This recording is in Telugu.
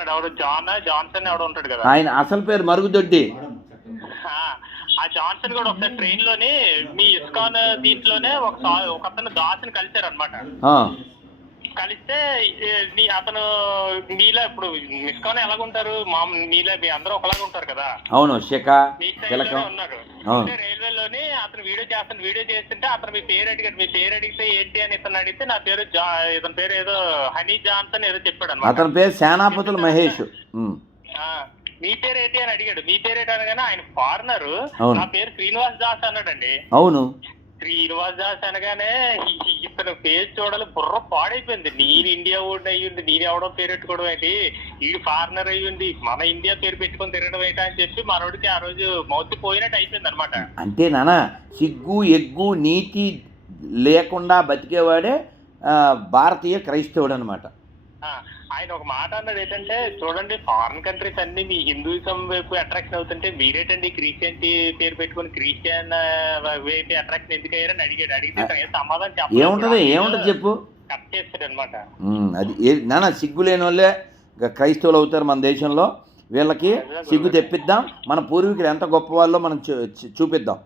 చేస్తున్నాడు ఎవడు జాన్సన్ ఎవడో ఉంటాడు కదా. ఆయన అసలు పేరు మరుగుదొడ్డి. ఆ జాన్సన్ కూడా ఒకసారి ట్రైన్ లోని మీ ఇస్కాన్ దీంట్లోనే ఒక అతను దాసుని కలిశారు అనమాట. కలిస్తే అతను మీలో ఇప్పుడు ఇస్కాన్ ఎలాగుంటారు మీలో మీ అందరూ ఒకలాగా ఉంటారు కదా. అవును ఉన్నారు. రైల్వేలోని అతను వీడియో చేస్తుంటే అతను మీ పేరు అడిగాడు. మీ పేరు అడిగితే ఏంటి అని ఇతను అడిగితే నా పేరు ఇతని పేరు ఏదో హనీ జాన్సన్ ఏదో చెప్పాడు అనమాట. అతని పేరు సేనాపతుల మహేష్. మీ పేరు ఏంటి అని అడిగాడు. మీ పేరు ఏంటి అనగానే ఆయన ఫారినర్, నా పేరు శ్రీనివాస్ దాస్ అన్నాడండి. అవును, శ్రీనివాస్ దాస్ అనగానే ఇతను పేరు చూడాలి, బుర్ర పాడైపోయింది. నేను ఇండియా ఓడి అయ్యింది, నేను ఎవడో పేరు పెట్టుకోవడం ఏంటి, ఈ ఫారినర్ అయ్యింది, మన ఇండియా పేరు పెట్టుకొని తిరగడం ఏంటి అని చెప్పి మనోడికి ఆ రోజు మౌత్ పోయినట్టు అయిపోయింది అనమాట. అంటే నాన్న సిగ్గు ఎగ్గు నీతి లేకుండా బతికేవాడే భారతీయ క్రైస్తవుడు అనమాట. ఆయన ఒక మాట అన్నాడు ఏంటంటే, చూడండి ఫారిన్ కంట్రీస్ అన్ని మీ హిందూయిజం వైపు అట్రాక్షన్ అవుతుంటే మీరేటండి క్రిస్టియన్టీ పేరు పెట్టుకుని క్రిస్టియన్ వైపు అట్రాక్షన్ ఎందుకు అయ్యారని అడిగాడు. అడిగితే సమాధానం ఏముంటది చెప్పు, కట్ చేస్తాడు అనమాట. అది నాన్న సిగ్గు లేని వాళ్ళే క్రైస్తవులు అవుతారు మన దేశంలో. వీళ్ళకి సిగ్గు తెప్పిద్దాం, మన పూర్వీకులు ఎంత గొప్ప వాళ్ళో మనం చూపిద్దాం.